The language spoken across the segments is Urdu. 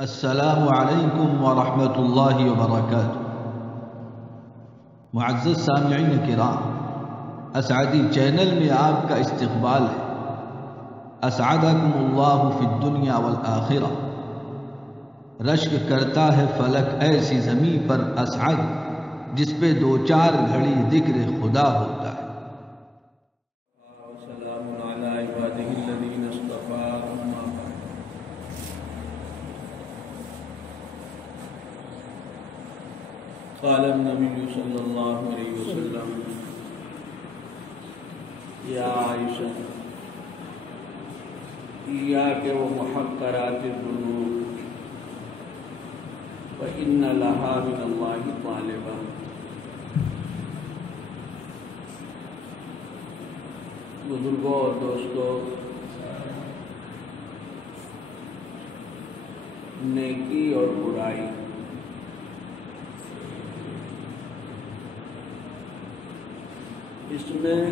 السلام علیکم ورحمۃ اللہ وبرکاتہ۔ معزز سامعین کرام، اسعدی چینل میں آپ کا استقبال ہے۔ اسعدکم اللہ فی الدنیا والآخرہ۔ رشک کرتا ہے فلک ایسی زمین پر اسعد، جس پہ دو چار گھڑی ذکر خدا ہوتا ہے۔ قال النبي صلى الله عليه وسلم يا عائشة إياك ومحقرات الذنوب فإن لها من الله طالبا۔ بزرگوں اور دوستوں، نیکی اور برائی اس میں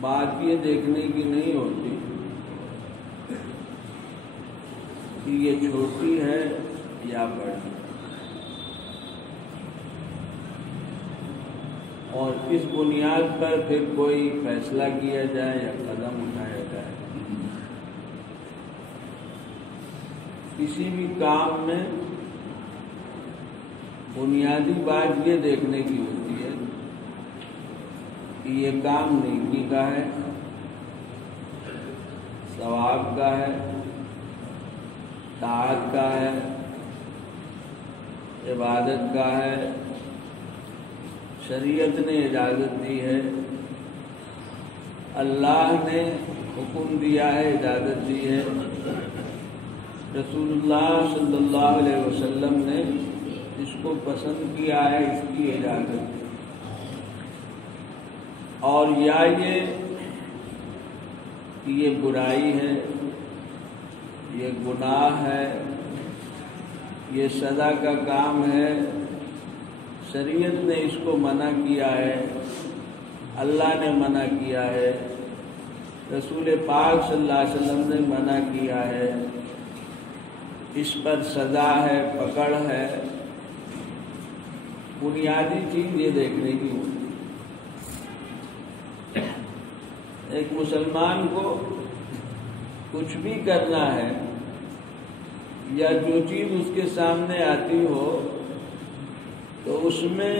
بات یہ دیکھنے کی نہیں ہوتی کہ یہ چھوٹی ہے یا بڑی، اور اس بنیاد پر پھر کوئی فیصلہ کیا جائے یا قدم اٹھایا جائے۔ کسی بھی کام میں بنیادی بات یہ دیکھنے کی ہوتی ہے کہ یہ کام نیکی کا ہے، ثواب کا ہے، طاعت کا ہے، عبادت کا ہے، شریعت نے اجازت دی ہے، اللہ نے حکم دیا ہے، اجازت دی ہے، رسول اللہ صلی اللہ علیہ وسلم نے اس کو پسند کیا ہے، اس کی اجازت دی۔ اور یا یہ کہ یہ برائی ہے، یہ گناہ ہے، یہ سزا کا کام ہے، شریعت نے اس کو منع کیا ہے، اللہ نے منع کیا ہے، رسول پاک صلی اللہ علیہ وسلم نے منع کیا ہے، اس پر سزا ہے، پکڑ ہے۔ بنیادی چیز یہ دیکھنے کی ہوتی ہے۔ ایک مسلمان کو کچھ بھی کرنا ہے یا جو چیز اس کے سامنے آتی ہو تو اس میں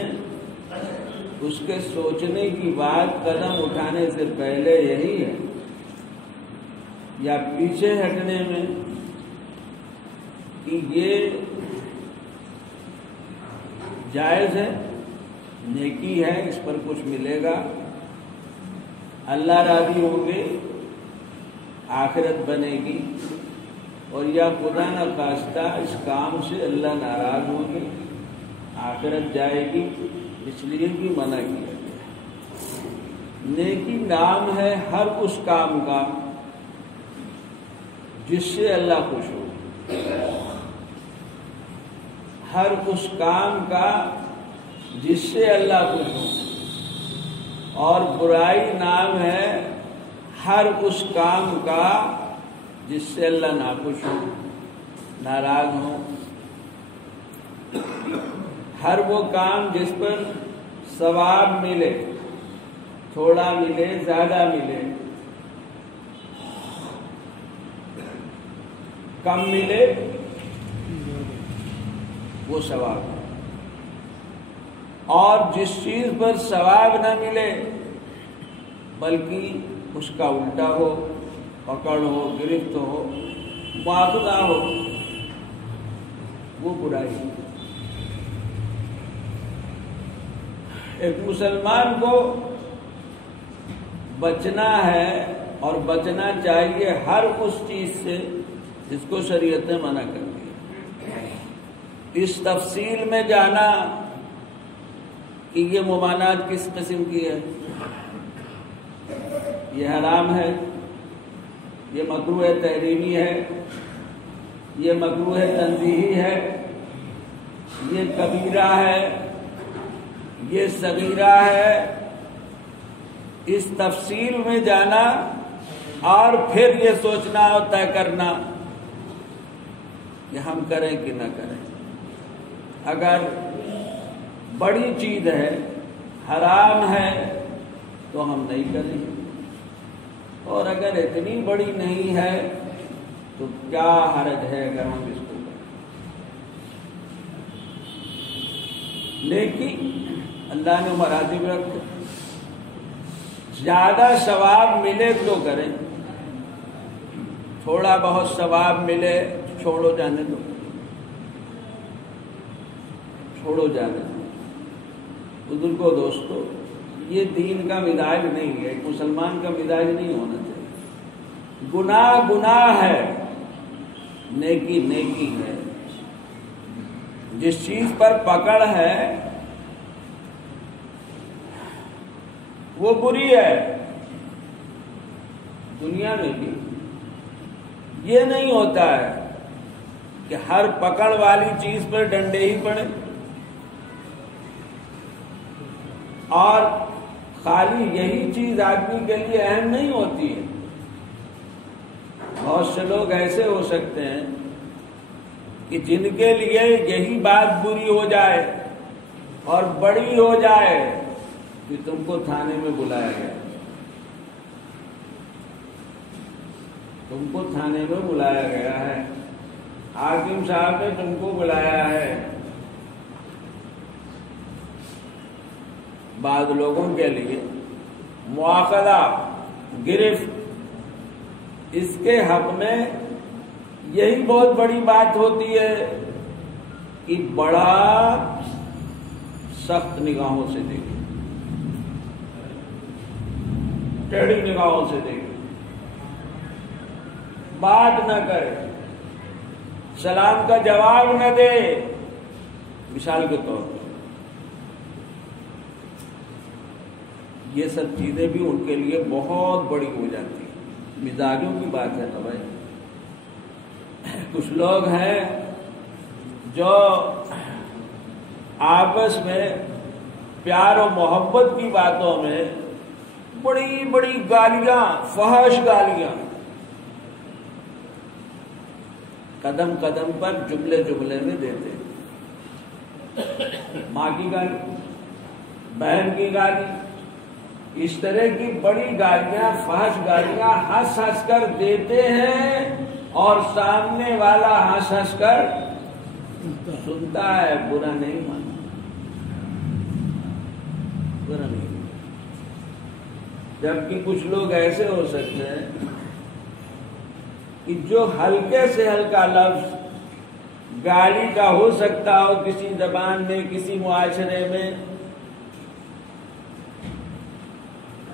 اس کے سوچنے کی بات قدم اٹھانے سے پہلے یہی ہے یا پیچھے ہٹنے میں کہ یہ جائز ہے، نیکی ہے، اس پر کچھ ملے گا، اللہ راضی ہوں گے، آخرت بنے گی، اور یا خدا نخواستہ اس کام سے اللہ ناراض ہوں گے، آخرت جائے گی، اس لیے بھی منع کیا گیا۔ نیکی نام ہے ہر اس کام کا جس سے اللہ خوش ہو، ہر اس کام کا جس سے اللہ خوش ہو، اور برائی نام ہے ہر اس کام کا جس سے اللہ ناخوش ہو، ناراض ہو، ہر وہ کام جس پر ثواب ملے، تھوڑا ملے، زیادہ ملے، کم ملے، وہ ثواب ہے، اور جس چیز پر ثواب نہ ملے بلکہ اس کا الٹا ہو، پکڑ ہو، گرفت ہو، مواخذہ ہو، وہ برائی ہے۔ ایک مسلمان کو بچنا ہے اور بچنا چاہیے ہر اس چیز سے جس کو شریعت نے منع کر دیا۔ اس تفصیل میں جانا کہ یہ ممانعت کس قسم کی ہے، یہ حرام ہے، یہ مکروہ تحریمی ہے، یہ مکروہ تنزیہی ہے، یہ کبیرہ ہے، یہ صغیرہ ہے، اس تفصیل میں جانا اور پھر یہ سوچنا اور طے کرنا کہ ہم کریں کہ نہ کریں. اگر بڑی چیز ہے، حرام ہے، تو ہم نہیں کریں گے، اور اگر اتنی بڑی نہیں ہے تو کیا حرج ہے اگر ہم اس کو کریں. لیکن اللہ نے مراتب رکھے، زیادہ ثواب ملے تو کریں، تھوڑا بہت ثواب ملے چھوڑو جانے دو، چھوڑو جانے دو. بزرگوں دوستو، یہ دین کا مزاج نہیں ہے، ایک مسلمان کا مزاج نہیں ہونا چاہیے. گناہ گناہ ہے، نیکی نیکی ہے. جس چیز پر پکڑ ہے وہ بری ہے. دنیا میں بھی یہ نہیں ہوتا ہے کہ ہر پکڑ والی چیز پر ڈنڈے ہی پڑے، اور خالی یہی چیز آدمی کے لیے اہم نہیں ہوتی ہے. بہت سے لوگ ایسے ہو سکتے ہیں کہ جن کے لیے یہی بات بری ہو جائے اور بڑی ہو جائے کہ تم کو تھانے میں بلایا گیا، تم کو تھانے میں بلایا گیا ہے، حاکم صاحب نے تم کو بلایا ہے. بعض لوگوں کے لیے مواخذہ، گرفت، اس کے حق میں یہی بہت بڑی بات ہوتی ہے کہ بڑا سخت نگاہوں سے دیکھے، ٹیڑھی نگاہوں سے دیکھے، بات نہ کرے، سلام کا جواب نہ دے. مثال کے طور پر یہ سب چیزیں بھی ان کے لیے بہت بڑی ہو جاتی ہیں. مزاجوں کی بات ہے نا بھائی. کچھ لوگ ہیں جو آپس میں پیار و محبت کی باتوں میں بڑی بڑی گالیاں، فحش گالیاں، قدم قدم پر جملے جملے میں دیتے ہیں. ماں کی گالی، بہن کی گالی، اس طرح کی بڑی گالیاں، فحش گالیاں ہنس ہنس کر دیتے ہیں، اور سامنے والا ہنس ہنس کر سنتا ہے، برا نہیں مانتا، برا نہیں. جبکہ کچھ لوگ ایسے ہو سکتے ہیں کہ جو ہلکے سے ہلکا لفظ گالی کا ہو سکتا ہو کسی زبان میں، کسی معاشرے میں،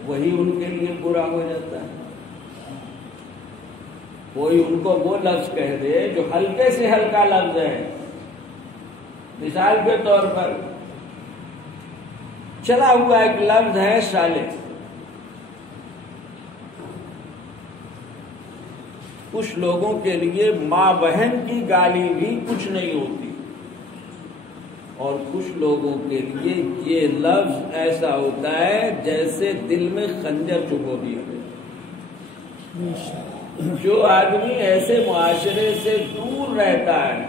وہی ان کے لیے برا ہو جاتا ہے. کوئی ان کو وہ لفظ کہہ دے جو ہلکے سے ہلکا لفظ ہے. مثال کے طور پر چلا ہوا ایک لفظ ہے سالے. کچھ لوگوں کے لیے ماں بہن کی گالی بھی کچھ نہیں ہوتی، اور کچھ لوگوں کے لیے یہ لفظ ایسا ہوتا ہے جیسے دل میں خنجر چبھو دیا گیا. جو آدمی ایسے معاشرے سے دور رہتا ہے،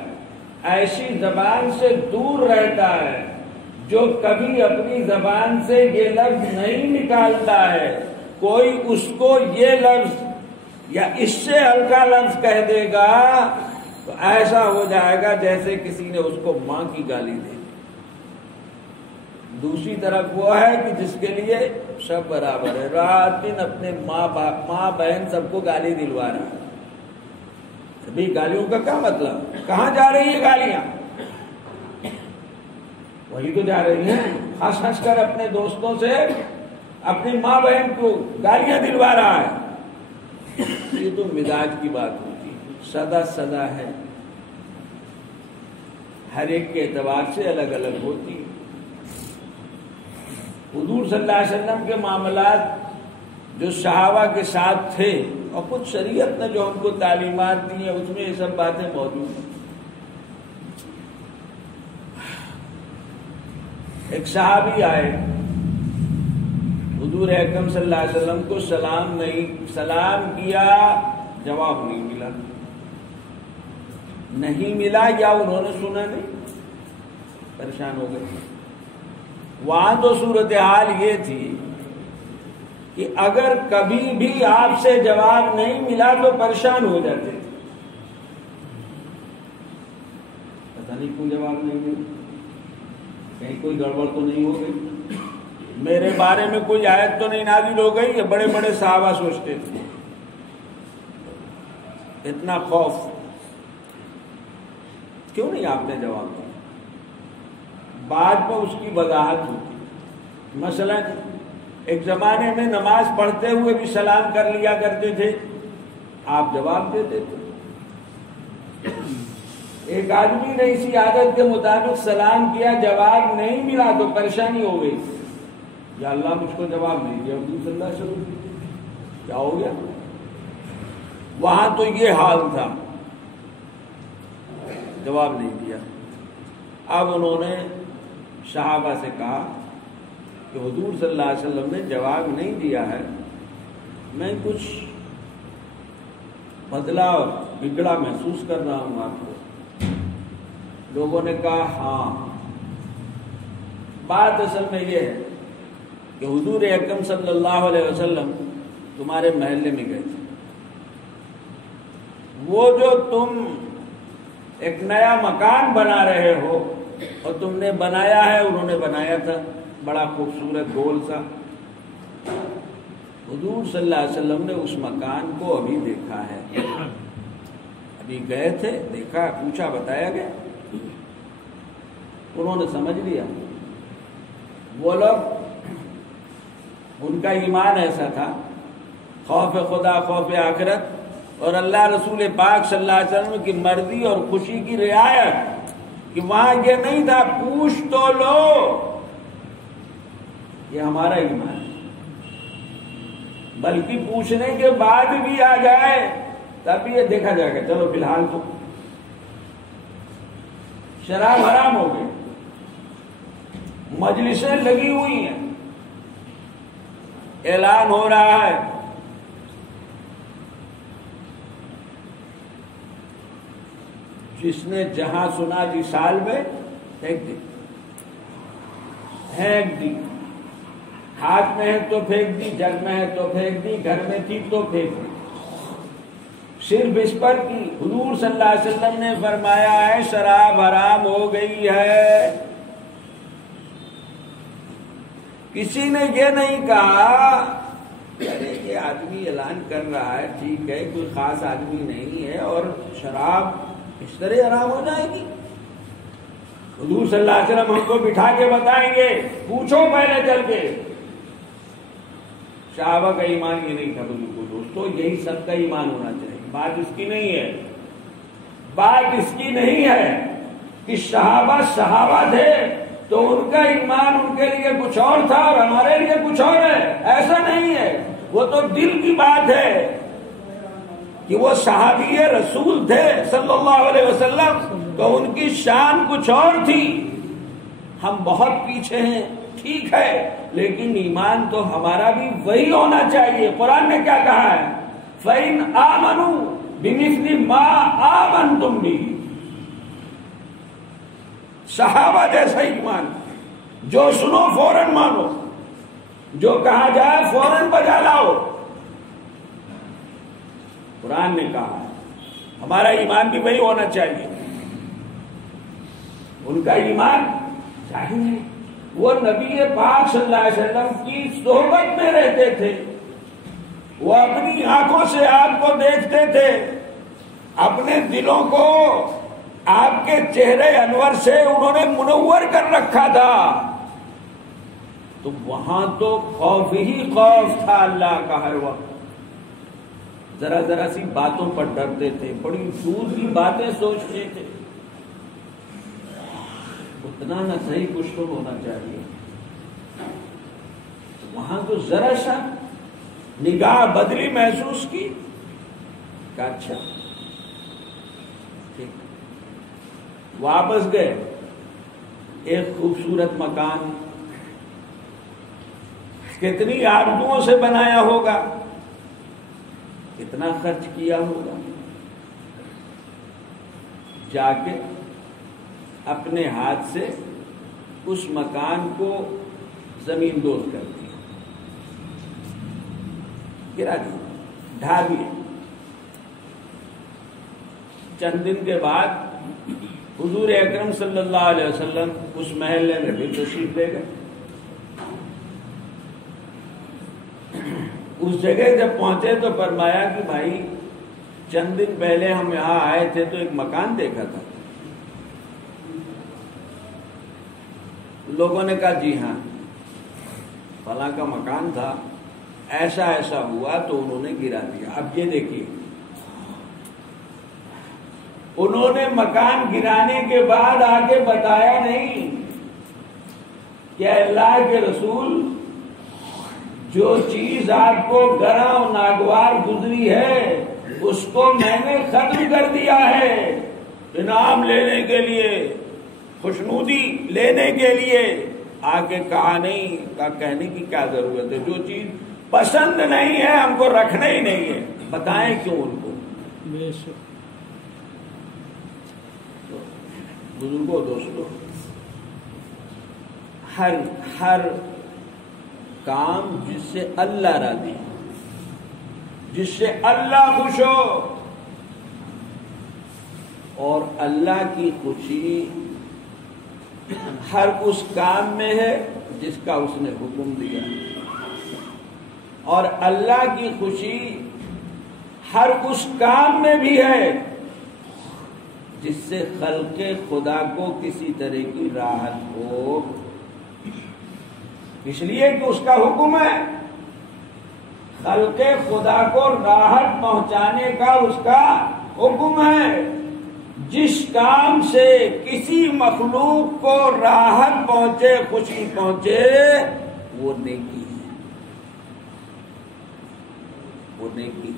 ایسی زبان سے دور رہتا ہے، جو کبھی اپنی زبان سے یہ لفظ نہیں نکالتا ہے، کوئی اس کو یہ لفظ یا اس سے ہلکا لفظ کہہ دے گا تو ایسا ہو جائے گا جیسے کسی نے اس کو ماں کی گالی دے. دوسری طرف وہ ہے کہ جس کے لیے سب برابر ہے، رات دن اپنے ماں بہن سب کو گالی دلوا رہا ہے. ابھی گالیوں کا کیا مطلب؟ کہاں جا رہی ہے گالیاں؟ وہی تو جا رہی ہیں، ہنس ہنس کر اپنے دوستوں سے اپنی ماں بہن کو گالیاں دلوا رہا ہے. یہ تو مزاج کی بات ہوتی ہے، سدا سدا ہے، ہر ایک کے اعتبار سے الگ الگ ہوتی ہے. حضور صلی اللہ علیہ وسلم کے معاملات جو صحابہ کے ساتھ تھے، اور کچھ شریعت نے جو ہم کو تعلیمات دی ہیں، اس میں یہ سب باتیں موجود ہیں. ایک صحابی آئے، حضور اکرم صلی اللہ علیہ وسلم کو سلام کیا، جواب نہیں ملا. نہیں ملا یا انہوں نے سنا نہیں، پریشان ہو گئے۔ وہاں تو صورتحال یہ تھی کہ اگر کبھی بھی آپ سے جواب نہیں ملا تو پریشان ہو جاتے تھے، پتہ نہیں کیوں جواب نہیں ملا، کہیں کوئی گڑبڑ تو نہیں ہو گئی، میرے بارے میں کوئی آیت تو نہیں نازل ہو گئی۔ یہ بڑے بڑے صحابہ سوچتے تھے، اتنا خوف کیوں نہیں آپ نے جواب دیا؟ بعد میں اس کی وضاحت ہوتی۔ مثلا ایک زمانے میں نماز پڑھتے ہوئے بھی سلام کر لیا کرتے تھے، آپ جواب دیتے تھے۔ ایک آدمی نے اسی عادت کے مطابق سلام کیا، جواب نہیں ملا تو پریشانی ہو گئی، یا اللہ مجھ کو جواب نہیں دیا، حضور صلی اللہ علیہ وسلم کیا ہو گیا؟ وہاں تو یہ حال تھا، جواب نہیں دیا۔ اب انہوں نے صحابہ سے کہا کہ حضور صلی اللہ علیہ وسلم نے جواب نہیں دیا ہے، میں کچھ بدلا اور بگڑا محسوس کر رہا ہوں آپ کو۔ لوگوں نے کہا ہاں، بات اصل میں یہ ہے کہ حضور اکرم صلی اللہ علیہ وسلم تمہارے محلے میں گئے تھے، وہ جو تم ایک نیا مکان بنا رہے ہو اور تم نے بنایا ہے، انہوں نے بنایا تھا بڑا خوبصورت گول سا، حضور صلی اللہ علیہ وسلم نے اس مکان کو ابھی دیکھا ہے، ابھی گئے تھے، دیکھا، پوچھا، بتایا گیا، انہوں نے سمجھ لیا۔ وہ لوگ، ان کا ایمان ایسا تھا، خوف خدا، خوف آخرت اور اللہ رسول پاک صلی اللہ علیہ وسلم کی مرضی اور خوشی کی رعایت، کہ وہاں یہ نہیں تھا پوچھ تو لو، یہ ہمارا ایمان ہے، بلکہ پوچھنے کے بعد بھی آ جائے تب یہ دیکھا جائے گا، چلو فی الحال تو شراب حرام ہو گئی، مجلسیں لگی ہوئی ہیں، اعلان ہو رہا ہے، جس نے جہاں سنا جی سال میں پھینک دی، پھینک دی، ہاتھ میں ہے تو پھینک دی، جگ میں ہے تو پھینک دی، گھر میں تھی تو پھینک دی، صرف اس پر کی حضور صلی اللہ علیہ وسلم نے فرمایا ہے شراب حرام ہو گئی ہے۔ کسی نے یہ نہیں کہا ارے یہ آدمی اعلان کر رہا ہے، ٹھیک ہے، کوئی خاص آدمی نہیں ہے اور شراب اس طرح حرام ہو جائے گی۔ حضور صلی اللہ علیہ وسلم ہم کو بٹھا کے بتائیں گے، پوچھو پہلے چل کے۔ صحابہ کا ایمان یہ نہیں تھا بالکل دوستو، یہی سب کا ایمان ہونا چاہیے۔ بات اس کی نہیں ہے، بات اس کی نہیں ہے کہ صحابہ تھے تو ان کا ایمان ان کے لیے کچھ اور تھا اور ہمارے لیے کچھ اور ہے، ایسا نہیں ہے۔ وہ تو دل کی بات ہے کہ وہ صحابی رسول تھے صلی اللہ علیہ وسلم، تو ان کی شان کچھ اور تھی۔ ہم بہت پیچھے ہیں، ٹھیک ہے، لیکن ایمان تو ہمارا بھی وہی ہونا چاہیے۔ قرآن نے کیا کہا ہے؟ فَإِنْ آمَنُوا بِمِثْلِ مَا آمَنْتُمْ بِهِ، صحابہ جیسا ایمان، جو سنو فوراً مانو، جو کہا جائے فوراً بجا لاؤ۔ قرآن نے کہا ہمارا ایمان بھی وہی ہونا چاہیے۔ ان کا ایمان ظاہر ہے، وہ نبی پاک صلی اللہ علیہ وسلم کی صحبت میں رہتے تھے، وہ اپنی آنکھوں سے آپ کو دیکھتے تھے، اپنے دلوں کو آپ کے چہرے انور سے انہوں نے منور کر رکھا تھا، تو وہاں تو خوف ہی خوف تھا اللہ کا ہر وقت۔ ذرا ذرا سی باتوں پر ڈرتے تھے، بڑی دور کی باتیں سوچتے تھے، اتنا نہ صحیح کچھ تو ہونا چاہیے۔ وہاں تو ذرا سا نگاہ بدلی محسوس کی کہ اچھا ٹھیک، واپس گئے، ایک خوبصورت مکان کتنی آرزوؤں سے بنایا ہوگا، کتنا خرچ کیا ہوگا، جا کے اپنے ہاتھ سے اس مکان کو زمین دوز کر دیا، گرا دیا، ڈھا دیا۔ چند دن کے بعد حضور اکرم صلی اللہ علیہ وسلم اس محلے میں بھی تشریف لے گئے۔ اس جگہ جب پہنچے تو فرمایا کہ بھائی چند دن پہلے ہم یہاں آئے تھے تو ایک مکان دیکھا تھا۔ لوگوں نے کہا جی ہاں فلاں کا مکان تھا، ایسا ایسا ہوا تو انہوں نے گرا دیا۔ اب یہ دیکھیے، انہوں نے مکان گرانے کے بعد آگے بتایا نہیں کہ اللہ کے رسول جو چیز آپ کو گراں و ناگوار گزری ہے اس کو میں نے ختم کر دیا ہے، انعام لینے کے لیے، خوشنودی لینے کے لیے۔ آگے کہا نہیں، کہا کہنے کی کیا ضرورت ہے، جو چیز پسند نہیں ہے ہم کو رکھنا ہی نہیں ہے، بتائیں کیوں ان کو۔ بزرگوں، دوستوں، ہر کام جس سے اللہ راضی، جس سے اللہ خوش ہو، اور اللہ کی خوشی ہر اس کام میں ہے جس کا اس نے حکم دیا، اور اللہ کی خوشی ہر اس کام میں بھی ہے جس سے خلق خدا کو کسی طرح کی راحت ہو، اس لیے کہ اس کا حکم ہے۔ خلق خدا کو راحت پہنچانے کا اس کا حکم ہے۔ جس کام سے کسی مخلوق کو راحت پہنچے، خوشی پہنچے، وہ نیکی ہے، وہ نیکی۔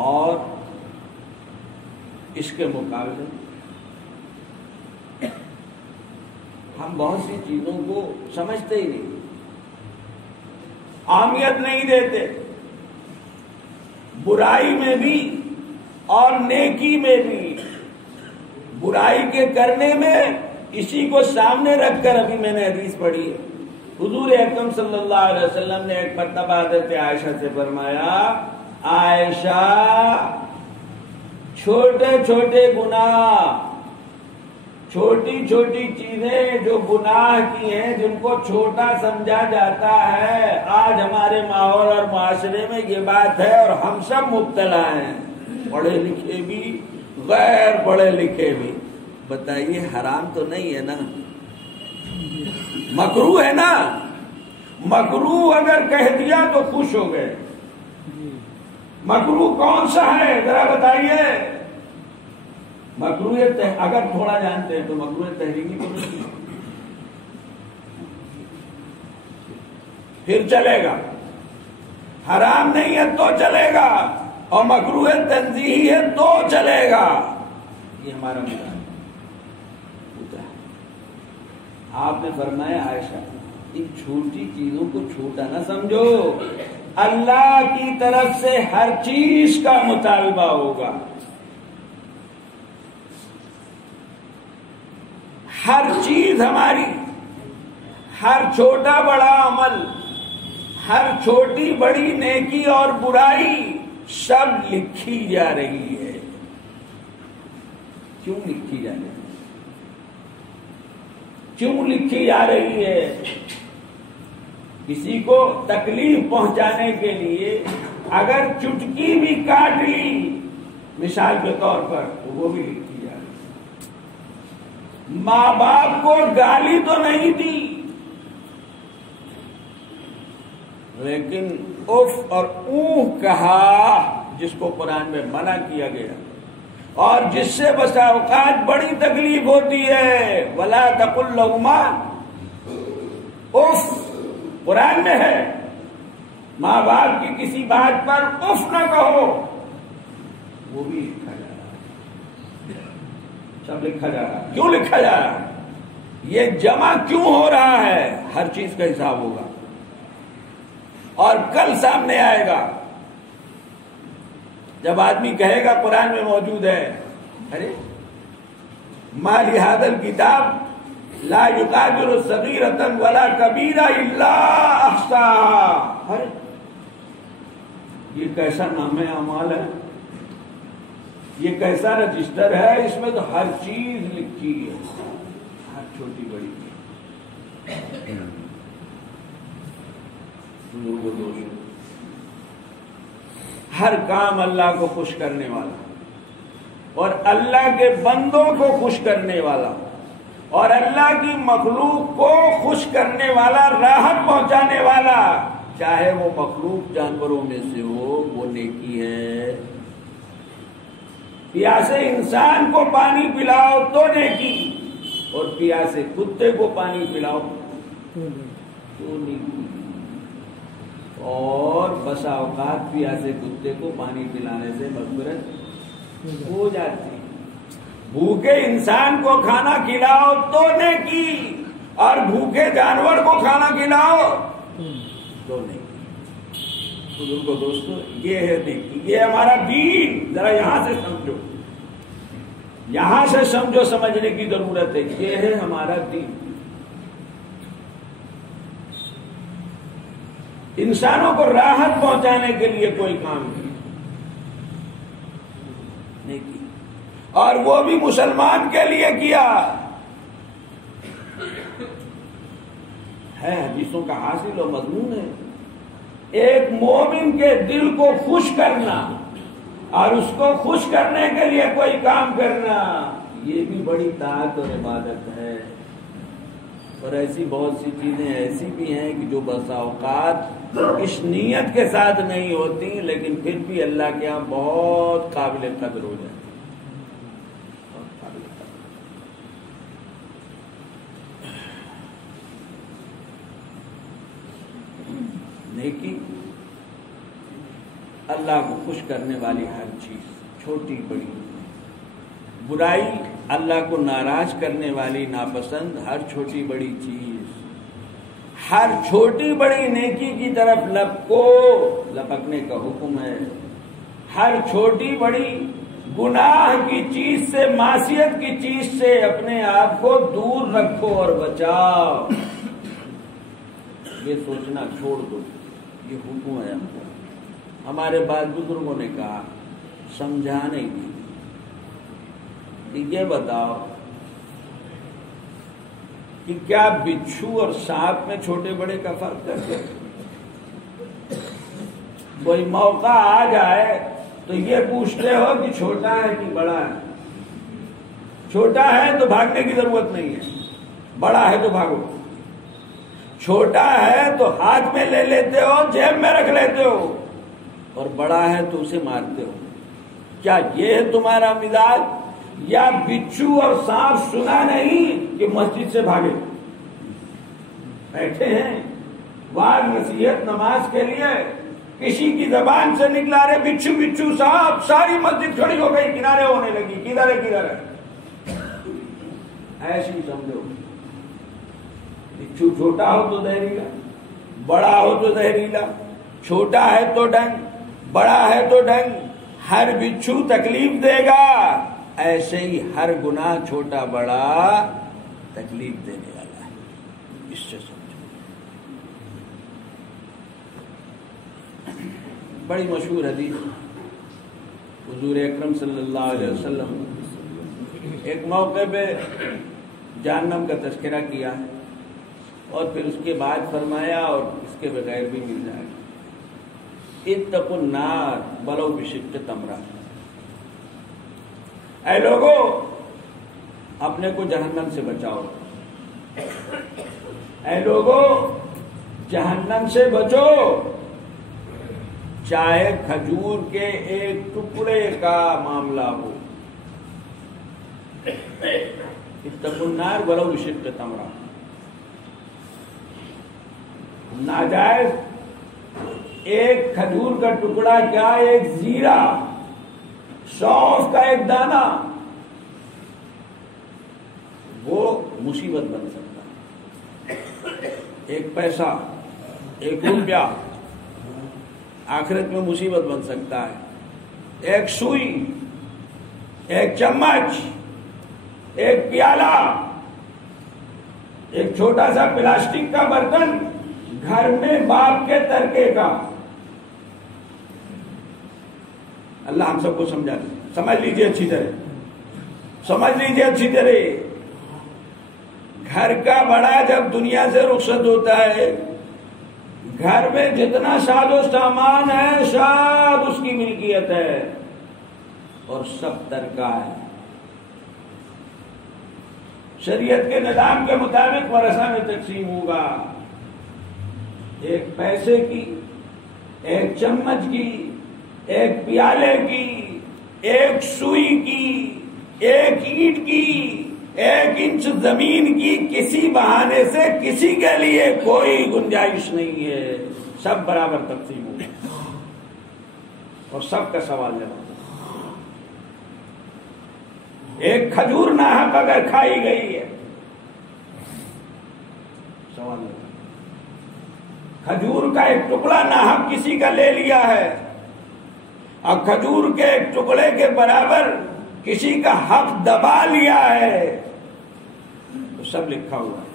اور اس کے مقابلے ہم بہت سی چیزوں کو سمجھتے ہی نہیں، اہمیت نہیں دیتے۔ برائی میں بھی اور نیکی میں بھی، برائی کے کرنے میں اسی کو سامنے رکھ کر، ابھی میں نے حدیث پڑھی ہے، حضور اکرم صلی اللہ علیہ وسلم نے ایک مرتبہ حضرت عائشہ سے فرمایا، عائشہ چھوٹے چھوٹے گناہ، چھوٹی چھوٹی چیزیں جو گناہ کی ہیں، جن کو چھوٹا سمجھا جاتا ہے، آج ہمارے ماحول اور معاشرے میں یہ بات ہے، اور ہم سب مبتلا ہیں، پڑھے لکھے بھی، غیر پڑھے لکھے بھی۔ بتائیے حرام تو نہیں ہے نا، مکروہ ہے نا؟ مکروہ اگر کہہ دیا تو خوش ہو گئے۔ مکروہ کون سا ہے ذرا بتائیے؟ مکروہ اگر تھوڑا جانتے ہیں تو مکروہ تحریمی تو نہیں، پھر چلے گا۔ حرام نہیں ہے تو چلے گا، اور مکروہ تنزیہی ہے تو چلے گا۔ یہ ہمارا مدعا ہے۔ آپ نے فرمایا عائشہ ان چھوٹی چیزوں کو چھوٹا نہ سمجھو، اللہ کی طرف سے ہر چیز کا مطالبہ ہوگا، ہر چیز ہماری، ہر چھوٹا بڑا عمل، ہر چھوٹی بڑی نیکی اور برائی سب لکھی جا رہی ہے۔ کیوں لکھی جا رہی ہے؟ کیوں لکھی جا رہی ہے؟ کسی کو تکلیف پہنچانے کے لیے اگر چٹکی بھی کاٹ لی، مثال کے طور پر، تو وہ بھی لکھی جا رہی ہے۔ ماں باپ کو گالی تو نہیں دی، لیکن اف اور اونہ کہا، جس کو قرآن میں منع کیا گیا، اور جس سے بسا اوقات بڑی تکلیف ہوتی ہے۔ وَلَا تَقُلْ لَهُمَا اف، قرآن میں ہے، ماں باپ کی کسی بات پر اف نہ کہو، وہ بھی لکھا جا رہا ہے، سب لکھا جا رہا ہے۔ کیوں لکھا جا رہا ہے؟ یہ جمع کیوں ہو رہا ہے؟ ہر چیز کا حساب ہوگا، اور کل سامنے آئے گا جب آدمی کہے گا قرآن میں موجود ہے، ارے ما لہذا الکتاب لا یغادر صغیرۃ ولا کبیرہ الا احصاها، ارے یہ کیسا نام اعمال ہے، یہ کیسا رجسٹر ہے، اس میں تو ہر چیز لکھی ہے، ہر چھوٹی بڑی ہر کام اللہ کو خوش کرنے والا اور اللہ کے بندوں کو خوش کرنے والا اور اللہ کی مخلوق کو خوش کرنے والا، راحت پہنچانے والا، چاہے وہ مخلوق جانوروں میں سے ہو، وہ نیکی ہے۔ پیاسے انسان کو پانی پلاؤ تو نیکی، اور پیاسے کتے کو پانی پلاؤ تو نیکی، اور بسا اوقات پیاسے کتے کو پانی پلانے سے مغفرت ہو جاتی۔ بھوکے انسان کو کھانا کھلاؤ تو نیکی، اور بھوکے جانور کو کھانا کھلاؤ تو نیکی۔ بزرگ کو دوستو، یہ ہے نیکی، یہ ہمارا دین۔ ذرا یہاں سے سمجھو، یہاں سے سمجھو، سمجھنے کی ضرورت ہے۔ یہ ہے ہمارا دین۔ انسانوں کو راحت پہنچانے کے لیے کوئی کام نہیں کی، اور وہ بھی مسلمان کے لیے کیا ہے۔ حدیثوں کا حاصل و مضمون ہے ایک مومن کے دل کو خوش کرنا اور اس کو خوش کرنے کے لیے کوئی کام کرنا، یہ بھی بڑی طاعت اور عبادت ہے۔ اور ایسی بہت سی چیزیں ایسی بھی ہیں کہ جو بسا اوقات اس نیت کے ساتھ نہیں ہوتی، لیکن پھر بھی اللہ کے ہاں بہت قابل قدر ہو جاتی۔ نیکی اللہ کو خوش کرنے والی ہر چیز، چھوٹی بڑی، برائی اللہ کو ناراض کرنے والی ناپسند ہر چھوٹی بڑی چیز، ہر چھوٹی بڑی نیکی کی طرف لپکنے کا حکم ہے۔ ہر چھوٹی بڑی گناہ کی چیز سے، معصیت کی چیز سے اپنے آپ کو دور رکھو اور بچاؤ۔ یہ سوچنا چھوڑ دو، یہ حکم ہے ہم کو۔ ہمارے بعد بزرگوں نے کہا، سمجھانے کی، یہ بتاؤ کہ کیا بچھو اور سانپ میں چھوٹے بڑے کا فرق کرتے؟ کوئی موقع آ جائے تو یہ پوچھتے ہو کہ چھوٹا ہے کہ بڑا ہے؟ چھوٹا ہے تو بھاگنے کی ضرورت نہیں ہے، بڑا ہے تو بھاگو۔ چھوٹا ہے تو ہاتھ میں لے لیتے ہو، جیب میں رکھ لیتے ہو، اور بڑا ہے تو اسے مارتے ہو۔ کیا یہ ہے تمہارا مزاج؟ یا بچھو اور سانپ سنا نہیں کہ مسجد سے بھاگے، بیٹھے ہیں واعظ نصیحت نماز کے لیے، کسی کی زبان سے نکلا رہے بچھو بچھو سانپ، ساری مسجد کھڑی ہو گئی، کنارے ہونے لگی، کدھر ہے کدھر ہے؟ ایسی سمجھو، بچھو چھوٹا ہو تو زہریلا، بڑا ہو تو زہریلا، چھوٹا ہے تو ڈنگ، بڑا ہے تو ڈنگ، ہر بچھو تکلیف دے گا، ایسے ہی ہر گناہ چھوٹا بڑا تکلیف دینے والا ہے۔ اس سے سمجھو۔ بڑی مشہور حدیث، حضور اکرم صلی اللہ علیہ وسلم ایک موقع پہ جہنم کا تذکرہ کیا ہے، اور پھر اس کے بعد فرمایا اور اس کے بغیر بھی مل جائے گا، اتقوا النار ولو بشق تمرہ۔ اے لوگو، اپنے کو جہنم سے بچاؤ، اے لوگو جہنم سے بچو، چاہے کھجور کے ایک ٹکڑے کا معاملہ ہو۔ اتقوا النار ولو بشق تمرہ۔ ناجائز ایک کھجور کا ٹکڑا کیا، ایک زیرہ، سونف کا ایک دانہ، وہ مصیبت بن سکتا ہے۔ ایک پیسہ، ایک روپیہ آخرت میں مصیبت بن سکتا ہے۔ ایک سوئی، ایک چمچ، ایک پیالہ، ایک چھوٹا سا پلاسٹک کا برتن گھر میں باپ کے ترکے کا. اللہ ہم سب کو سمجھا دے. سمجھ لیجئے اچھی طرح، سمجھ لیجئے اچھی طرح. گھر کا بڑا جب دنیا سے رخصت ہوتا ہے، گھر میں جتنا ساز و سامان ہے سب اس کی ملکیت ہے اور سب ترکہ ہے. شریعت کے نظام کے مطابق ورثہ میں تقسیم ہوگا. ایک پیسے کی، ایک چمچ کی، ایک پیالے کی، ایک سوئی کی، ایک اینٹ کی، 1 انچ زمین کی کسی بہانے سے کسی کے لیے کوئی گنجائش نہیں ہے. سب برابر تقسیم ہوگا اور سب کا سوال جواب. ایک کھجور ناحق اگر کھائی گئی ہے، سوال ہے. کھجور کا ایک ٹکڑا ناحق کسی کا لے لیا ہے اور کھجور کے ایک ٹکڑے کے برابر کسی کا حق دبا لیا ہے، تو سب لکھا ہوا ہے،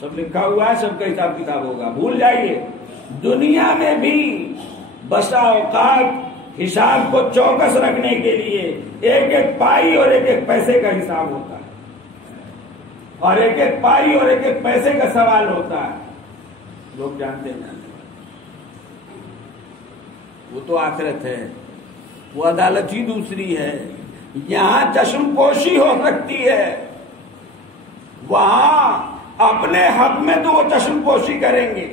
سب لکھا ہوا ہے، سب کا حساب کتاب ہوگا. بھول جائیے دنیا میں بھی بسا اوقات حساب کو چوکس رکھنے کے لیے ایک ایک پائی اور ایک ایک پیسے کا حساب ہوتا ہے اور ایک ایک پائی اور ایک ایک پیسے کا سوال ہوتا ہے. لوگ جانتے ہیں وہ تو آخرت ہے، وہ عدالت ہی دوسری ہے. یہاں چشم پوشی ہو سکتی ہے، وہاں اپنے حق میں تو وہ چشم پوشی کریں گے.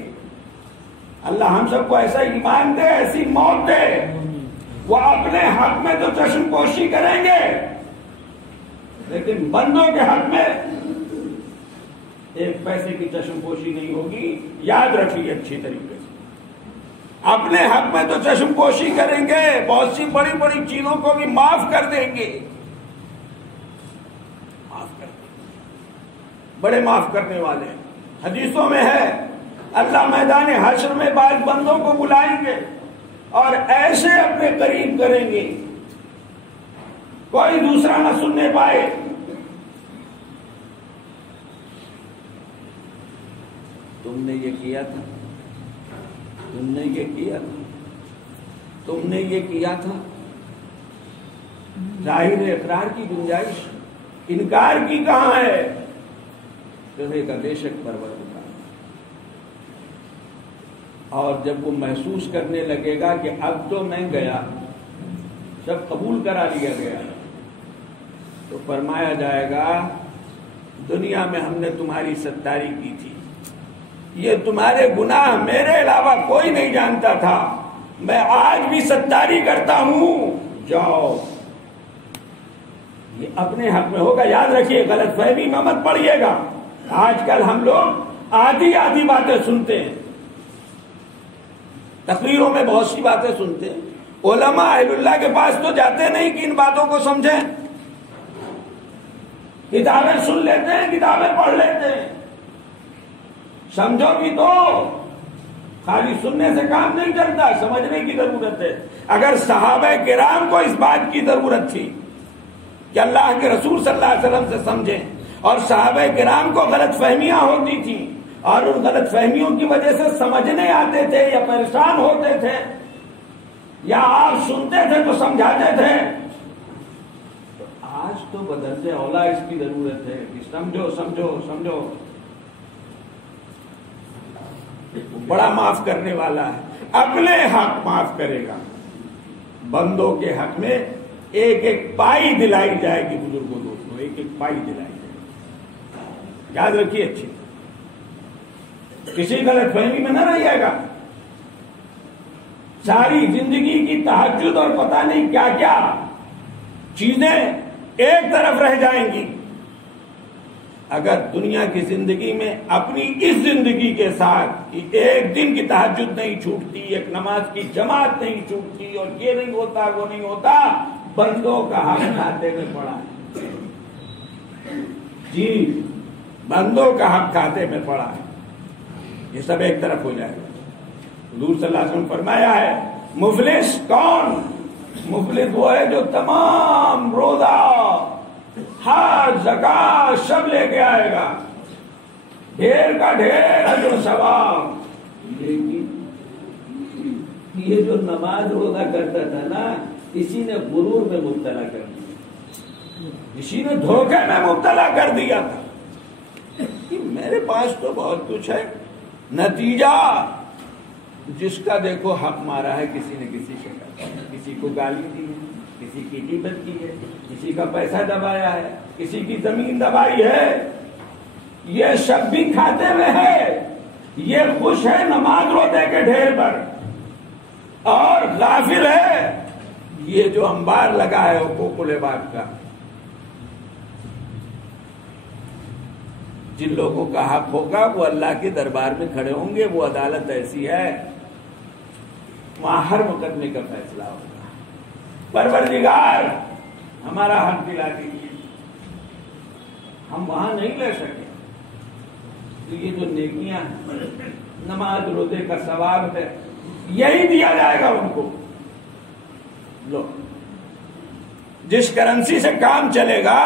اللہ ہم سب کو ایسا ایمان دے، ایسی موت دے. وہ اپنے حق میں تو چشم پوشی کریں گے، لیکن بندوں کے حق میں ایک پیسے کی چشم پوشی نہیں ہوگی. یاد رکھیے اچھی طریقے سے. اپنے حق میں تو چشم پوشی کریں گے، بہت سی بڑی بڑی چیزوں کو بھی معاف کر دیں گے. معاف کر دیں گے، بڑے معاف کرنے والے. حدیثوں میں ہے اللہ میدان حشر میں بعض بندوں کو بلائیں گے اور ایسے اپنے قریب کریں گے کوئی دوسرا نہ سننے پائے. تم نے یہ کیا تھا، تم نے یہ کیا تھا، تم نے یہ کیا تھا. ظاہر اقرار کی گنجائش، انکار کی کہاں ہے؟ کہے کا بے شک پروردگار. اور جب وہ محسوس کرنے لگے گا کہ اب تو میں گیا، سب قبول کرا لیا گیا، تو فرمایا جائے گا دنیا میں ہم نے تمہاری ستاری کی تھی، یہ تمہارے گناہ میرے علاوہ کوئی نہیں جانتا تھا، میں آج بھی ستاری کرتا ہوں، جاؤ. یہ اپنے حق میں ہوگا. یاد رکھیے غلط فہمی میں مت پڑیے گا. آج کل ہم لوگ آدھی آدھی باتیں سنتے ہیں، تقریروں میں بہت سی باتیں سنتے ہیں. علماء اہل اللہ کے پاس تو جاتے نہیں کہ ان باتوں کو سمجھیں. کتابیں سن لیتے ہیں، کتابیں پڑھ لیتے ہیں. سمجھو بھی تو خالی سننے سے کام نہیں چلتا، سمجھنے کی ضرورت ہے. اگر صحابہ کرام کو اس بات کی ضرورت تھی کہ اللہ کے رسول صلی اللہ علیہ وسلم سے سمجھیں، اور صحابہ کرام کو غلط فہمیاں ہوتی تھیں اور ان غلط فہمیوں کی وجہ سے سمجھنے آتے تھے یا پریشان ہوتے تھے یا آپ سنتے تھے تو سمجھاتے تھے، تو آج تو بدلتے اولا اس کی ضرورت ہے کہ سمجھو سمجھو سمجھو. بڑا معاف کرنے والا ہے، اپنے حق معاف کرے گا. بندوں کے حق میں ایک ایک پائی دلائی جائے گی. بزرگوں دوستوں، ایک ایک پائی دلائی جائے گی. یاد رکھیے اچھی، کسی غلط فہمی میں نہ رہیے گا. ساری زندگی کی تہجد اور پتہ نہیں کیا کیا چیزیں ایک طرف رہ جائیں گی اگر دنیا کی زندگی میں اپنی اس زندگی کے ساتھ ایک دن کی تہجد نہیں چھوٹتی، ایک نماز کی جماعت نہیں چھوٹتی، اور یہ نہیں ہوتا وہ نہیں ہوتا. بندوں کا حق کھاتے میں پڑا ہے. جی، بندوں کا حق کھاتے میں پڑا ہے. یہ سب ایک طرف ہو جائے گا. حضور صلی اللہ علیہ وسلم فرمایا ہے مفلس کون؟ مفلس وہ ہے جو تمام روزہ حج زکات سب لے کے آئے گا، ڈھیر کا ڈھیر اجر و ثواب، لیکن یہ جو نماز روزہ کرتا تھا نا، اسی نے غرور میں مبتلا کر دیا، اسی نے دھوکے میں مبتلا کر دیا تھا کہ میرے پاس تو بہت کچھ ہے، نتیجہ جس کا دیکھو حق مارا ہے کسی نے کسی شکل، کسی کو گالی دی ہے، کسی کی غیبت کی ہے، کسی کا پیسہ دبایا ہے، کسی کی زمین دبائی ہے، یہ سب بھی کھاتے میں ہے، یہ خوش ہے نماز روزے کے ڈھیر پر، اور غافل ہے یہ جو انبار لگا ہے حقوق العباد کا۔ جن لوگوں کا حق ہوگا وہ اللہ کے دربار میں کھڑے ہوں گے، وہ عدالت ایسی ہے وہاں ہر مقدمے کا فیصلہ ہوگا۔ پروردگار ہمارا حق دلا دیجیے، ہم وہاں نہیں لے سکے تو یہ جو نیکیاں ہیں، نماز روزے کا ثواب ہے، یہی دیا جائے گا ان کو۔ لو، جس کرنسی سے کام چلے گا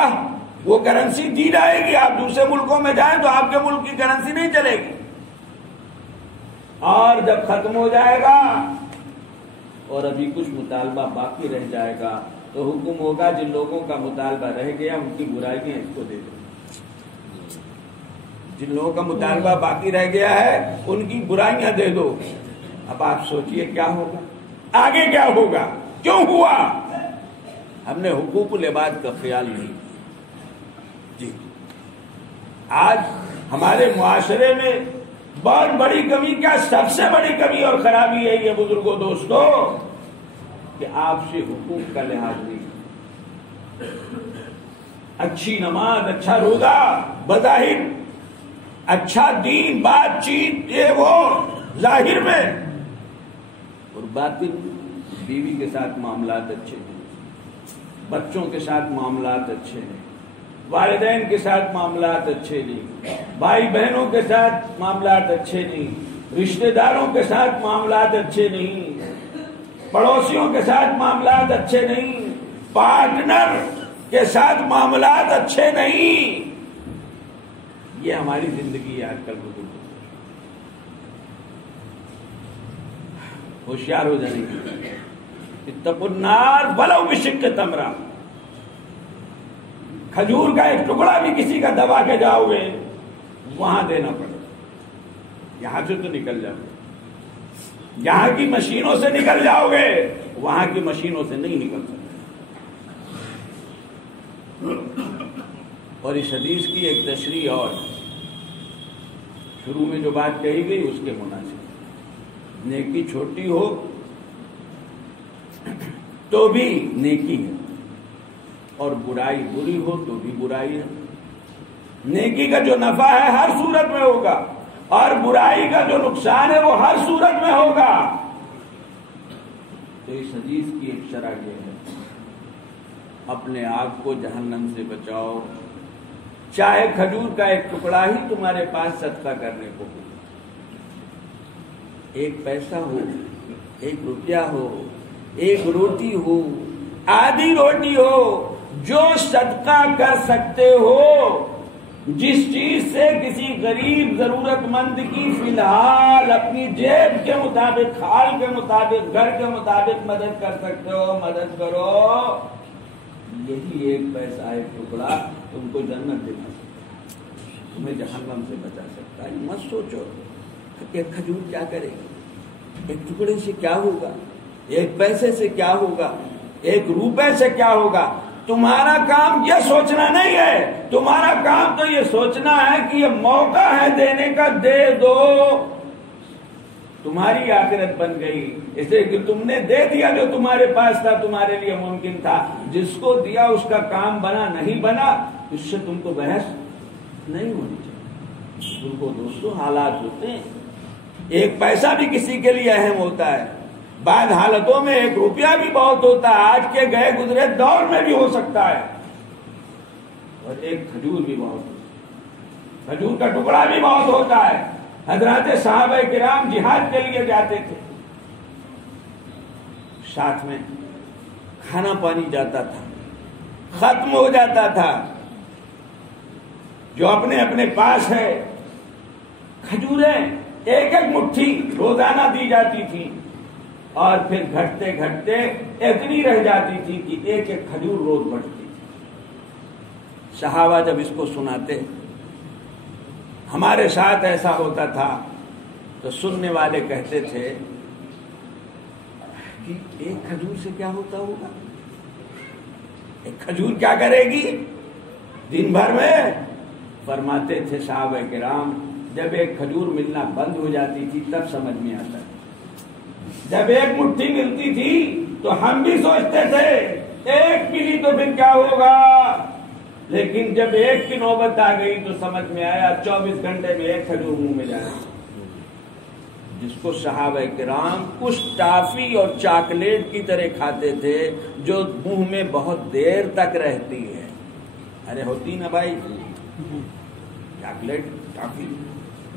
وہ کرنسی دی جائے گی، آپ دوسرے ملکوں میں جائیں تو آپ کے ملک کی کرنسی نہیں چلے گی، اور جب ختم ہو جائے گا اور ابھی کچھ مطالبہ باقی رہ جائے گا تو حکم ہوگا جن لوگوں کا مطالبہ رہ گیا ان کی برائیاں اس کو دے دو، جن لوگوں کا مطالبہ باقی رہ گیا ہے ان کی برائیاں دے دو۔ اب آپ سوچئے کیا ہوگا، آگے کیا ہوگا، کیوں ہوا؟ ہم نے حقوق العباد کا خیال نہیں۔ جی آج ہمارے معاشرے میں بہت بڑی کمی، کیا سب سے بڑی کمی اور خرابی ہے یہ بزرگوں دوستو، کہ آپ سے حقوق کا لحاظ نہیں۔ اچھی نماز، اچھا روزہ، بظاہر اچھا دین، بات چیت، یہ وہ ظاہر میں، اور باطن بیوی کے ساتھ معاملات اچھے ہیں، بچوں کے ساتھ معاملات اچھے ہیں، والدین کے ساتھ معاملات اچھے نہیں، بھائی بہنوں کے ساتھ معاملات اچھے نہیں، رشتہ داروں کے ساتھ معاملات اچھے نہیں، پڑوسیوں کے ساتھ معاملات اچھے نہیں، پارٹنر کے ساتھ معاملات اچھے نہیں۔ یہ ہماری زندگی ہے آج کل بزرگ، ہوشیار ہو جانے کی۔ اتقوا النار ولو بشق تمرہ، کھجور کا ایک ٹکڑا بھی کسی کا دبا کے جاؤ گے وہاں دینا پڑے، یہاں سے تو نکل جاؤ گے، یہاں کی مشینوں سے نکل جاؤ گے، وہاں کی مشینوں سے نہیں نکل سکتے۔ اور اس حدیث کی ایک تشریح اور، شروع میں جو بات کہی گئی اس کے مناسب، نیکی چھوٹی ہو تو بھی نیکی ہے، اور برائی بری ہو تو بھی برائی ہے۔ نیکی کا جو نفع ہے ہر صورت میں ہوگا، اور برائی کا جو نقصان ہے وہ ہر صورت میں ہوگا۔ تو اس حدیث کی ایک شرح یہ ہے، اپنے آپ کو جہنم سے بچاؤ، چاہے کھجور کا ایک ٹکڑا ہی تمہارے پاس صدقہ کرنے کو ہو، ایک پیسہ ہو، ایک روپیہ ہو، ایک روٹی ہو، آدھی روٹی ہو، جو صدقہ کر سکتے ہو، جس چیز سے کسی غریب ضرورت مند کی فی الحال اپنی جیب کے مطابق، حال کے مطابق، گھر کے مطابق مدد کر سکتے ہو، مدد کرو۔ یہی ایک پیسہ، ایک ٹکڑا تم کو جنت دلا سکتا ہے، تمہیں جہنم سے بچا سکتا ہے۔ مت سوچو کہ کھجور کیا کرے گی، ایک ٹکڑے سے کیا ہوگا، ایک پیسے سے کیا ہوگا، ایک روپے سے کیا ہوگا۔ تمہارا کام یہ سوچنا نہیں ہے، تمہارا کام تو یہ سوچنا ہے کہ یہ موقع ہے دینے کا، دے دو، تمہاری آخرت بن گئی۔ اسے کہ تم نے دے دیا جو تمہارے پاس تھا، تمہارے لیے ممکن تھا، جس کو دیا اس کا کام بنا نہیں بنا، اس سے تم کو بحث نہیں ہونی چاہیے۔ تم کو دوستوں حالات ہوتے ہیں، ایک پیسہ بھی کسی کے لیے اہم ہوتا ہے، بعض حالتوں میں ایک روپیہ بھی بہت ہوتا ہے، آج کے گئے گزرے دور میں بھی ہو سکتا ہے، اور ایک کھجور بھی بہت ہوتا ہے، کھجور کا ٹکڑا بھی بہت ہوتا ہے۔ حضرات صحابہ کرام جہاد کے لیے جاتے تھے، ساتھ میں کھانا پانی جاتا تھا، ختم ہو جاتا تھا۔ جو اپنے اپنے پاس ہے، کھجوریں ایک ایک مٹھی روزانہ دی جاتی تھی، اور پھر گھٹتے گھٹتے اتنی رہ جاتی تھی کہ ایک ایک کھجور روز بڑھتی تھی۔ صحابہ جب اس کو سناتے، ہمارے ساتھ ایسا ہوتا تھا، تو سننے والے کہتے تھے کہ ایک کھجور سے کیا ہوتا ہوگا، ایک کھجور کیا کرے گی دن بھر میں؟ فرماتے تھے صحابہ کرام، جب ایک کھجور ملنا بند ہو جاتی تھی تب سمجھ میں آتا ہے۔ جب ایک مٹھی ملتی تھی تو ہم بھی سوچتے تھے ایک ملی تو پھر کیا ہوگا، لیکن جب ایک کی نوبت آ گئی تو سمجھ میں آیا 24 گھنٹے میں ایک کھجور منہ میں جائے، جس کو صحابہ کرام کچھ ٹافی اور چاکلیٹ کی طرح کھاتے تھے جو منہ میں بہت دیر تک رہتی ہے۔ ارے ہوتی نا بھائی چاکلیٹ ٹافی،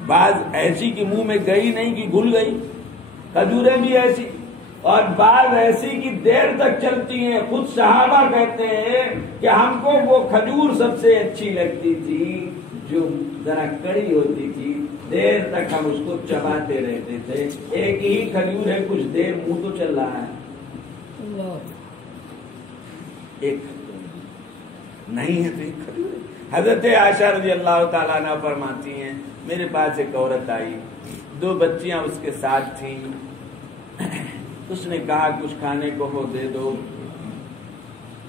بعض ایسی کہ منہ میں گئی نہیں کہ گھل گئی، کھجوریں بھی ایسی، اور بعض ایسی کہ دیر تک چلتی ہیں۔ خود صحابہ کہتے ہیں کہ ہم کو وہ کھجور سب سے اچھی لگتی تھی جو ذرا کڑی ہوتی تھی، دیر تک ہم اس کو چباتے رہتے تھے۔ ایک ہی کھجور ہے، کچھ دیر منہ تو چل رہا ہے، ایک نہیں ہے تو ایک کھجور ہے۔ حضرت عائشہ رضی اللہ تعالیٰ عنہ فرماتی ہیں، میرے پاس ایک عورت آئی، 2 بچیاں اس کے ساتھ تھیں، اس نے کہا کچھ کھانے کو ہو دے دو،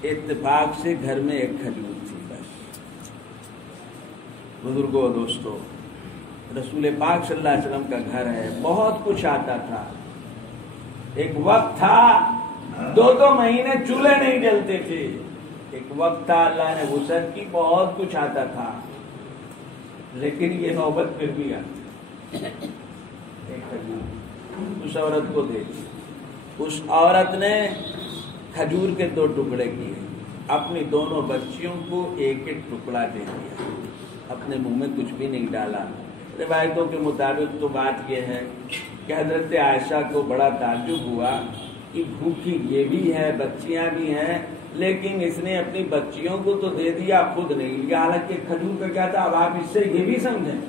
اتفاق سے گھر میں ایک کھجور تھی بس۔ بزرگوں دوستو، رسول پاک صلی اللہ علیہ وسلم کا گھر ہے، بہت کچھ آتا تھا۔ ایک وقت تھا 2 مہینے چولہے نہیں جلتے تھے، ایک وقت تھا اللہ نے وسعت کی، بہت کچھ آتا تھا، لیکن یہ نوبت پھر بھی آتی۔ ایک کھجور اس عورت کو دے دی، اس عورت نے کھجور کے 2 ٹکڑے کیے، اپنی دونوں بچیوں کو ایک ایک ٹکڑا دے دیا، اپنے منہ میں کچھ بھی نہیں ڈالا۔ روایتوں کے مطابق تو بات یہ ہے کہ حضرت عائشہ کو بڑا تعجب ہوا کہ بھوکی یہ بھی ہے، بچیاں بھی ہیں، لیکن اس نے اپنی بچیوں کو تو دے دیا، خود نہیں لیا۔ حالانکہ کھجور کا کیا تھا، اب آپ اس سے یہ بھی سمجھیں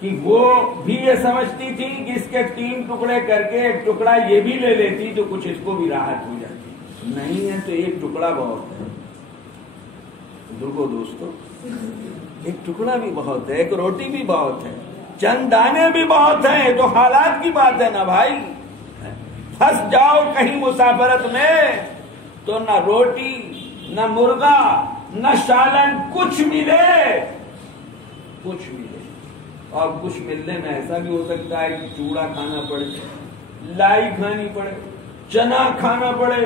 کہ وہ بھی یہ سمجھتی تھی کہ اس کے 3 ٹکڑے کر کے ایک ٹکڑا یہ بھی لے لیتی تو کچھ اس کو بھی راحت ہو جاتی، نہیں ہے تو ایک ٹکڑا بہت ہے۔ بزرگوں دوستو، ایک ٹکڑا بھی بہت ہے، ایک روٹی بھی بہت ہے، چند دانے بھی بہت ہیں، تو حالات کی بات ہے نا بھائی۔ پھنس جاؤ کہیں مسافرت میں تو نہ روٹی، نہ مرغا، نہ سالن، کچھ ملے، کچھ ملے، اور کچھ ملنے میں ایسا بھی ہو سکتا ہے کہ چوڑا کھانا پڑے، لائی کھانی پڑے، چنا کھانا پڑے،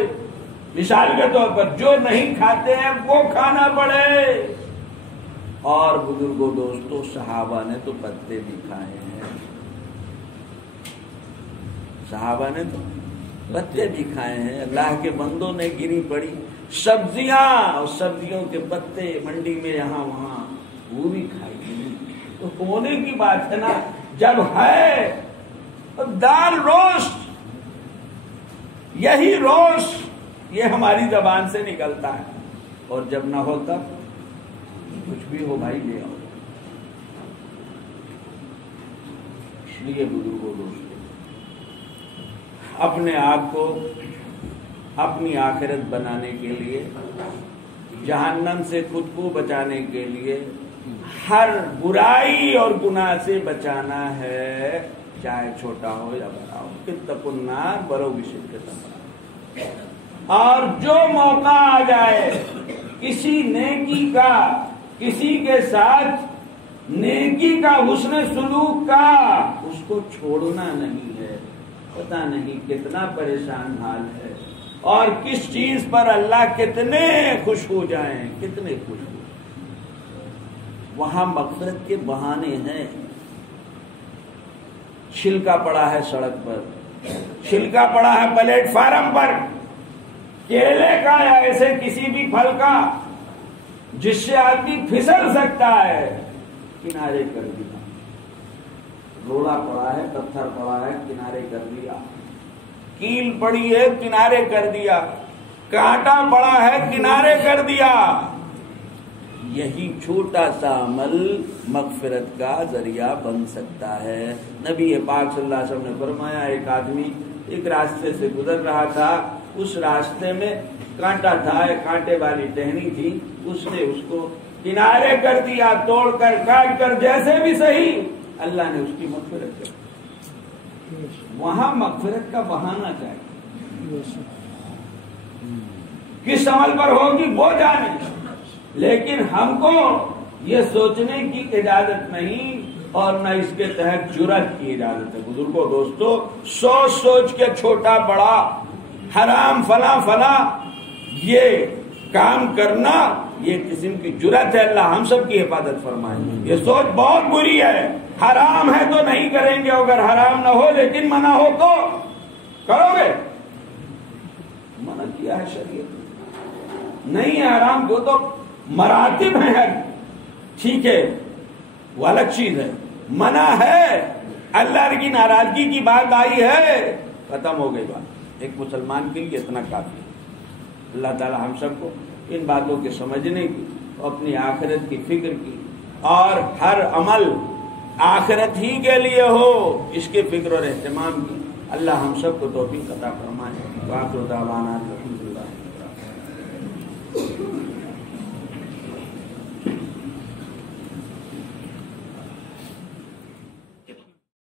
مثال کے طور پر جو نہیں کھاتے ہیں وہ کھانا پڑے۔ اور بزرگوں دوستوں، صحابہ نے تو پتے بھی کھائے ہیں، صحابہ نے تو پتے بھی کھائے ہیں، اللہ کے بندوں نے گری پڑی سبزیاں اور سبزیوں کے پتے منڈی میں یہاں وہاں، وہ بھی کھائی گئی۔ تو ہونے کی بات ہے نا، جب ہے دال روسٹ، یہی روسٹ یہ ہماری زبان سے نکلتا ہے، اور جب نہ ہو تب کچھ بھی ہو بھائی لے آؤ۔ اس لیے بزرگوں دوستوں، اپنے آپ کو اپنی آخرت بنانے کے لیے، جہنم سے خود کو بچانے کے لیے، ہر برائی اور گناہ سے بچانا ہے، چاہے چھوٹا ہو یا بڑا ہو۔ اتقوا النار ولو بشق تمرہ۔ اور جو موقع آ جائے کسی نیکی کا، کسی کے ساتھ نیکی کا، حسن سلوک کا، اس کو چھوڑنا نہیں ہے۔ پتہ نہیں کتنا پریشان حال ہے، اور کس چیز پر اللہ کتنے خوش ہو جائیں، کتنے خوش ہو جائیں۔ وہاں مغفرت کے بہانے ہیں۔ چھلکا پڑا ہے سڑک پر، چھلکا پڑا ہے پلیٹ فارم پر، کیلے کا یا ایسے کسی بھی پھل کا جس سے آدمی پھسل سکتا ہے، کنارے کر دیا۔ روڑا پڑا ہے، پتھر پڑا ہے، کنارے کر دیا۔ کیل پڑی ہے کنارے کر دیا، کانٹا پڑا ہے کنارے کر دیا. یہی چھوٹا سا عمل مغفرت کا ذریعہ بن سکتا ہے. نبی پاک صلی اللہ علیہ وسلم نے فرمایا ایک آدمی ایک راستے سے گزر رہا تھا، اس راستے میں کانٹا تھا، ایک کانٹے والی ٹہنی تھی، اس نے اس کو کنارے کر دیا، توڑ کر کاٹ کر جیسے بھی صحیح، اللہ نے اس کی مغفرت کر دی. وہاں مغفرت کا بہانہ چاہیے، کس عمل پر ہوگی وہ جانے، لیکن ہم کو یہ سوچنے کی اجازت نہیں اور نہ اس کے تحت جرأت کی اجازت ہے. بزرگوں دوستو، سوچ سوچ کے چھوٹا بڑا حرام فلاں فلاں یہ کام کرنا یہ قسم کی جرأت ہے. اللہ ہم سب کی حفاظت فرمائے. یہ سوچ بہت بری ہے. حرام ہے تو نہیں کریں گے، اگر حرام نہ ہو لیکن منع ہو تو کرو گے. منع کیا ہے شریعت، نہیں ہے حرام کو تو مراتب ہیں، ٹھیک ہے وہ الگ چیز ہے. منع ہے، اللہ کی ناراضگی کی بات آئی ہے، ختم ہو گئی بات. ایک مسلمان کے لیے اتنا کافی ہے. اللہ تعالی ہم سب کو ان باتوں کے سمجھنے کی، اپنی آخرت کی فکر کی، اور ہر عمل آخرت ہی کے لیے ہو اس کے فکر اور اہتمام کی اللہ ہم سب کو توفیق عطا فرمائے. وآخر دعوانا الحمدللہ.